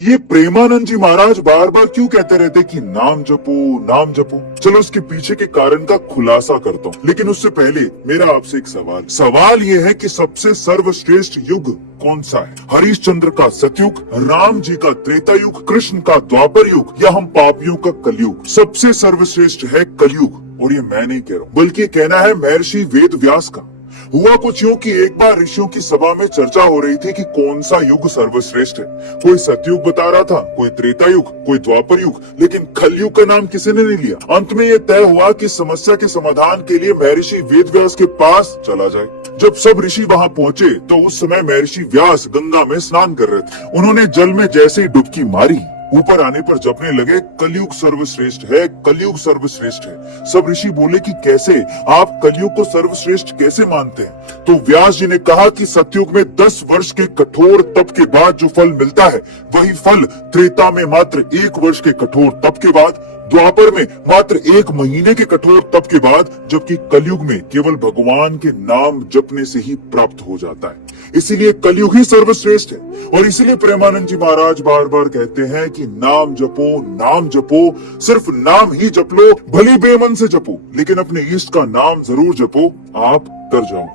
ये प्रेमानंद जी महाराज बार बार क्यों कहते रहते कि नाम जपो नाम जपो। चलो उसके पीछे के कारण का खुलासा करता हूँ, लेकिन उससे पहले मेरा आपसे एक सवाल ये है कि सबसे सर्वश्रेष्ठ युग कौन सा है? हरिश्चंद्र का सतयुग, राम जी का त्रेता युग, कृष्ण का द्वापर युग, या हम पापियों का कलयुग? सबसे सर्वश्रेष्ठ है कलयुग। और ये मैं नहीं कह रहा हूँ, बल्कि कहना है महर्षि वेद व्यास का। हुआ कुछ यूं कि एक बार ऋषियों की सभा में चर्चा हो रही थी कि कौन सा युग सर्वश्रेष्ठ है। कोई सतयुग बता रहा था, कोई त्रेता युग, कोई द्वापर युग, लेकिन कलयुग का नाम किसी ने नहीं लिया। अंत में यह तय हुआ कि समस्या के समाधान के लिए महर्षि वेदव्यास के पास चला जाए। जब सब ऋषि वहां पहुंचे तो उस समय महर्षि व्यास गंगा में स्नान कर रहे थे। उन्होंने जल में जैसे ही डुबकी मारी, ऊपर आने पर जपने लगे, कलयुग सर्वश्रेष्ठ है, कलयुग सर्वश्रेष्ठ है। सब ऋषि बोले कि कैसे, आप कलयुग को सर्वश्रेष्ठ कैसे मानते हैं? तो व्यास जी ने कहा कि सतयुग में 10 वर्ष के कठोर तप के बाद जो फल मिलता है, वही फल त्रेता में मात्र 1 वर्ष के कठोर तप के बाद, द्वापर में मात्र 1 महीने के कठोर तप के बाद, जबकि कलयुग में केवल भगवान के नाम जपने से ही प्राप्त हो जाता है। इसीलिए कलयुग ही सर्वश्रेष्ठ है। और इसीलिए प्रेमानंद जी महाराज बार बार कहते हैं कि नाम जपो, सिर्फ नाम ही जप लो, भली बेमन से जपो, लेकिन अपने इष्ट का नाम जरूर जपो, आप तर जाओ।